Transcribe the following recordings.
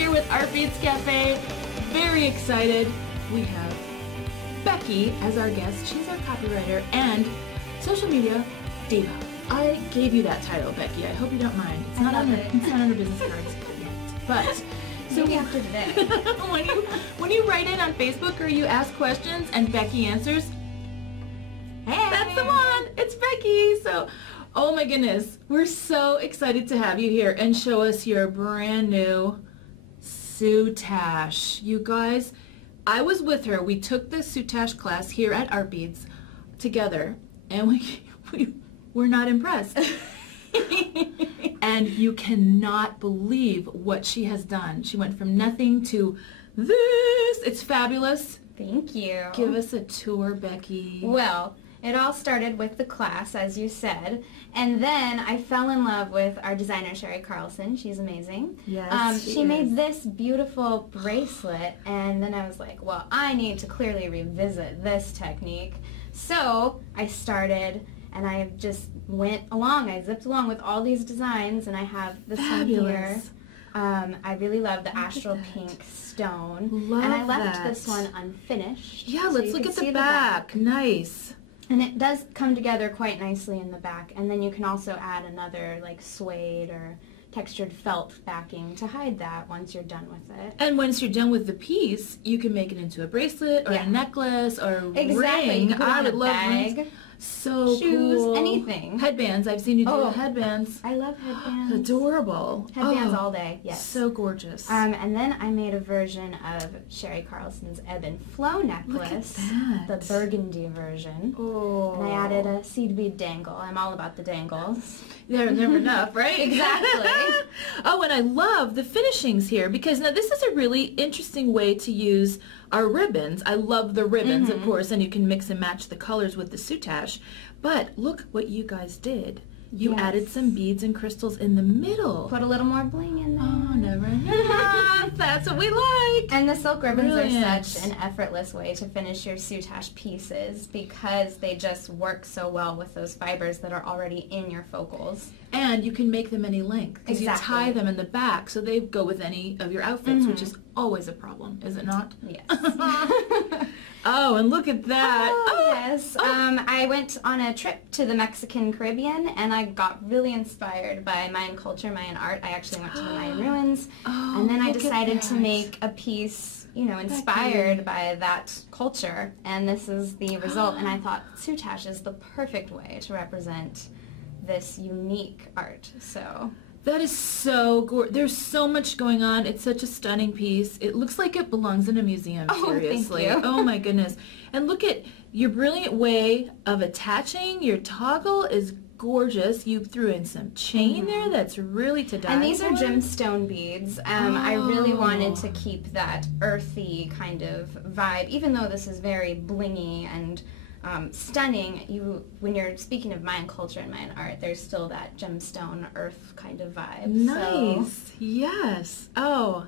here with Artbeads Cafe. Very excited. We have Becky as our guest. She's our copywriter and social media diva. I gave you that title, Becky. I hope you don't mind. It's not on her business cards yet. But so maybe after today. when you write in on Facebook or you ask questions and Becky answers, hey, that's the one. It's Becky. So, oh my goodness, we're so excited to have you here and show us your brand new Soutache. You guys, I was with her. We took the Soutache class here at Artbeads together, and we were not impressed. And you cannot believe what she has done. She went from nothing to this. It's fabulous. Thank you. Give us a tour, Becky. Well, it all started with the class, as you said, and then I fell in love with our designer, Sherry Carlson. She's amazing. Yes, she made this beautiful bracelet, and then I was like, well, I need to clearly revisit this technique. So I started, and I just went along. I zipped along with all these designs, and I have this one here. I really love the astral pink stone. Love and I left that. this one unfinished. Yeah, so let's look at the back. Nice. And it does come together quite nicely in the back. And then you can also add another like suede or textured felt backing to hide that once you're done with it. And once you're done with the piece, you can make it into a bracelet or a necklace or a ring. I would love rings. So shoes, cool. Anything. Headbands. I've seen you do headbands. I love headbands. Adorable. Headbands all day, yes. So gorgeous. And then I made a version of Sherry Carlson's Ebb and Flow necklace. Look at that. The burgundy version. Oh. And I added a seed bead dangle. I'm all about the dangles. They're never enough, right? Exactly. Oh, and I love the finishings here because now this is a really interesting way to use our ribbons. I love the ribbons, of course, and you can mix and match the colors with the Soutache. But look what you guys did. You added some beads and crystals in the middle. Put a little more bling in there. Oh, never enough. That's what we like. And the silk ribbons are such an effortless way to finish your Soutache pieces because they just work so well with those fibers that are already in your focals. And you can make them any length because you tie them in the back so they go with any of your outfits, which is always a problem, is it not? Yes. Oh, and look at that. Oh, yes. I went on a trip to the Mexican Caribbean, and I got really inspired by Mayan culture, Mayan art. I actually went to the Mayan ruins, and then I decided to make a piece, you know, inspired by that culture, and this is the result. And I thought Soutache is the perfect way to represent this unique art. So. That is so gorgeous. There's so much going on. It's such a stunning piece. It looks like it belongs in a museum, seriously. Thank you. Oh my goodness. And look at your brilliant way of attaching. Your toggle is gorgeous. You threw in some chain there that's really to die for. And these are gemstone beads. I really wanted to keep that earthy kind of vibe, even though this is very blingy and stunning. When you're speaking of Mayan culture and Mayan art, there's still that gemstone earth kind of vibe. Nice. So. Yes. Oh,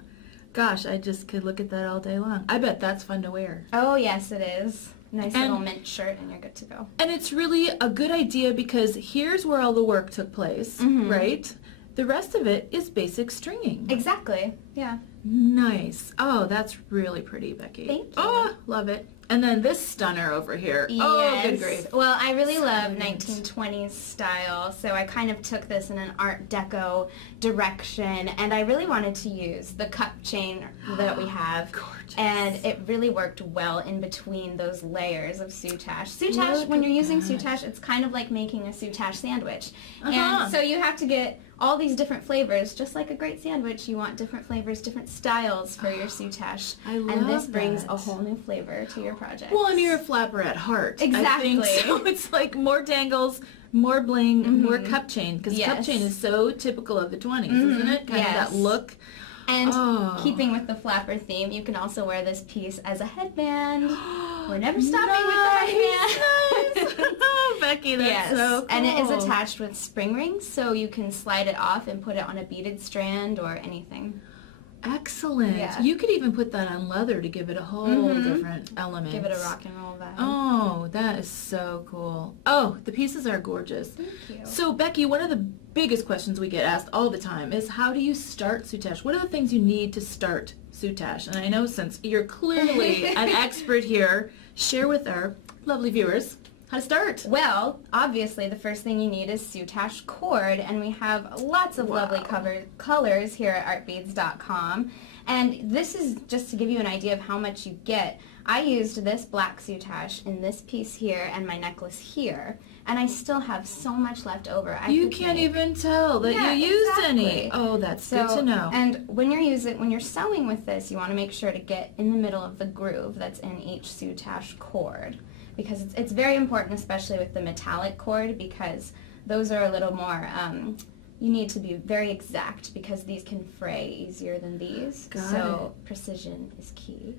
gosh, I just could look at that all day long. I bet that's fun to wear. Oh, yes, it is. Nice little mint shirt and you're good to go. And it's really a good idea because here's where all the work took place, right? The rest of it is basic stringing. Exactly. Yeah. Nice. Oh, that's really pretty, Becky. Thank you. Oh, love it. And then this stunner over here. Yes. Oh, good grief. Well, I really love 1920s style, so I kind of took this in an Art Deco direction, and I really wanted to use the cup chain that we have. Gorgeous. And it really worked well in between those layers of Soutache. Soutache, when you're using Soutache, it's kind of like making a Soutache sandwich. And so you have to get all these different flavors. Just like a great sandwich, you want different flavors, different styles for your Soutache. I love and this brings a whole new flavor to your project. Well, and you're a flapper at heart. Exactly. I think so. It's like more dangles, more bling, more cup chain. Because cup chain is so typical of the 20s, isn't it? Kind of that look. And keeping with the flapper theme, you can also wear this piece as a headband. We're never stopping with the headband. Nice. Becky, that's so cool. And it is attached with spring rings, so you can slide it off and put it on a beaded strand or anything. Excellent. Yeah. You could even put that on leather to give it a whole different element. Give it a rock and roll vibe. Oh, that is so cool. Oh, the pieces are gorgeous. Thank you. So, Becky, one of the biggest questions we get asked all the time is, how do you start Soutache? What are the things you need to start Soutache? And I know, since you're clearly an expert here, share with our lovely viewers how to start. Well, obviously the first thing you need is Soutache cord, and we have lots of lovely colors here at artbeads.com. And this is just to give you an idea of how much you get. I used this black Soutache in this piece here and my necklace here, and I still have so much left over. You can't even tell that you used any. Oh, that's good to know. And when you're sewing with this, you want to make sure to get in the middle of the groove that's in each Soutache cord, because it's very important, especially with the metallic cord, because those are a little more, you need to be very exact, because these can fray easier than these. So precision is key.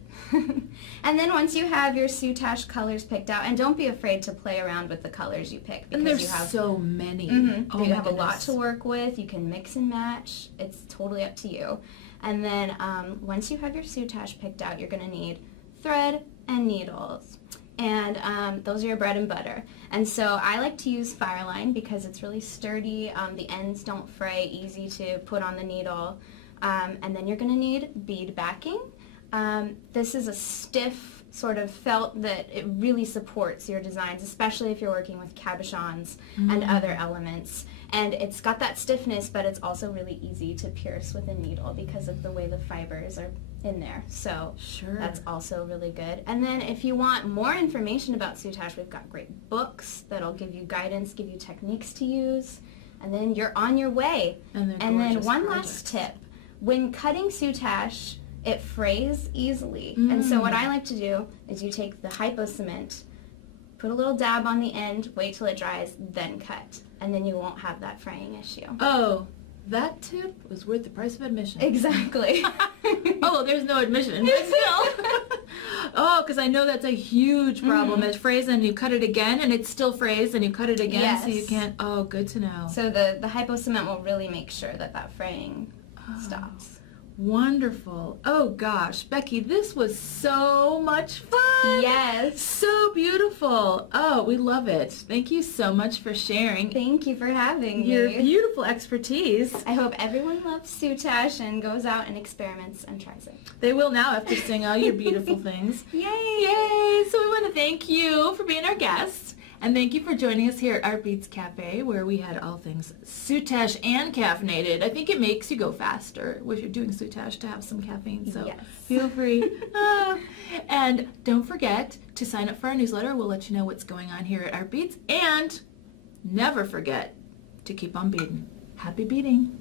And then once you have your Soutache colors picked out, and don't be afraid to play around with the colors you pick, because and there's you have so many. Oh, you have a lot to work with. You can mix and match. It's totally up to you. And then once you have your Soutache picked out, you're going to need thread and needles. And those are your bread and butter. And so I like to use Fireline because it's really sturdy. The ends don't fray, easy to put on the needle. And then you're going to need bead backing. This is a stiff sort of felt that it really supports your designs, especially if you're working with cabochons and other elements. And it's got that stiffness, but it's also really easy to pierce with a needle because of the way the fibers are in there. So that's also really good. And then if you want more information about Soutache, we've got great books that'll give you guidance, give you techniques to use, and then you're on your way. And then one last tip. When cutting Soutache, it frays easily. And so what I like to do is you take the hypo cement, put a little dab on the end, wait till it dries, then cut. And then you won't have that fraying issue. Oh, that tip was worth the price of admission. Exactly. Oh, there's no admission, but still. Oh, because I know that's a huge problem. It frays and you cut it again, and it still frays, and you cut it again, so you can't. Oh, good to know. So the hypo cement will really make sure that that fraying stops. Wonderful. Oh gosh, Becky, this was so much fun. Yes. So beautiful. Oh, we love it. Thank you so much for sharing. Thank you for having your me. beautiful expertise. I hope everyone loves Soutache and goes out and experiments and tries it. They will now after seeing all your beautiful things. Yay! Yay! So we want to thank you for being our guest. And thank you for joining us here at Artbeads Cafe, where we had all things Soutache and caffeinated. I think it makes you go faster when you're doing Soutache to have some caffeine, so feel free. And don't forget to sign up for our newsletter. We'll let you know what's going on here at Artbeads. And never forget to keep on beading. Happy beading.